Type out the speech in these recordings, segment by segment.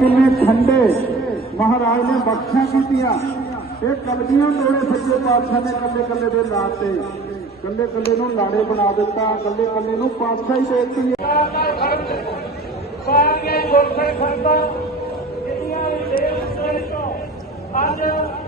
ਕਿਵੇਂ ਠੰਡੇ ਮਹਾਰਾਜ ਨੇ ਬਖਸ਼ਾ ਕੀਤੀਆਂ ਇਹ ਕਲਗੀਆਂ ਤੋੜੇ ਸੱਜੇ ਪਾਤਸ਼ਾਹ ਨੇ ਕੱਲੇ ਕੱਲੇ ਦੇ ਨਾਂ ਤੇ ਕੱਲੇ ਕੱਲੇ ਨੂੰ ਲਾੜੇ ਬਣਾ ਦਿੱਤਾ ਕੱਲੇ ਕੱਲੇ ਨੂੰ ਪਾਤਸ਼ਾਹ ਹੀ ਦੇਤੀ ਹੈ ਪਾਗੇ ਗੁਰਸੇ ਖੰਡਾ ਜਿਹੜੀਆਂ ਦੇ ਉੱਤੇ ਅੱਜ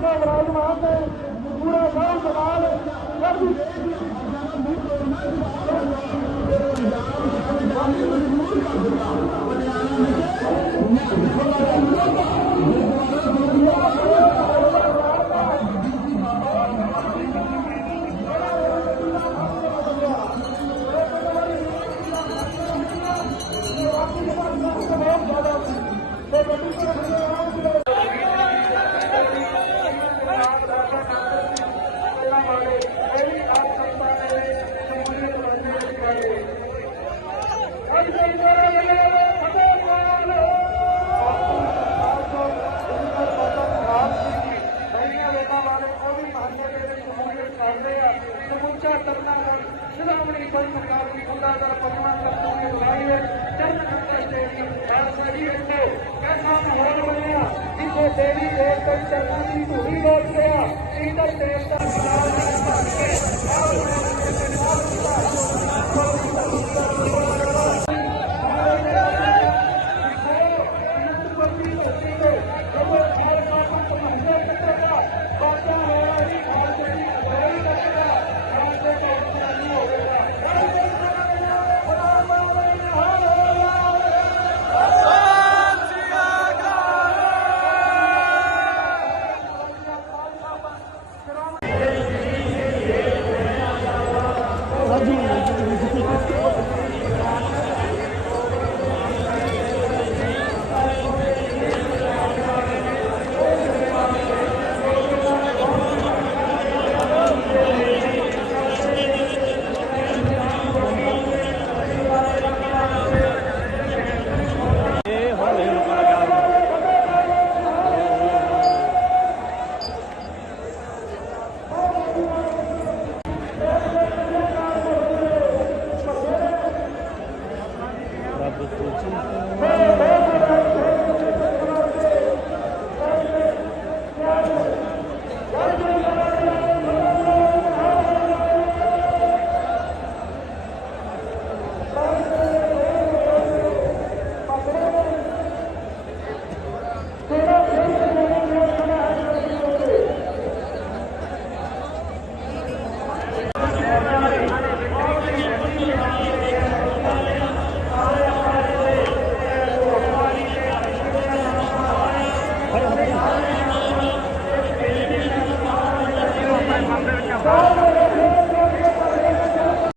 Gabriel Mata. السلام علیکم کافی خدا کا پتہ کرنا چند گروپی ہوتے ایسا محرم ہوا جسے دیوی دیوتا چند بولتے ہیں انسٹرس کا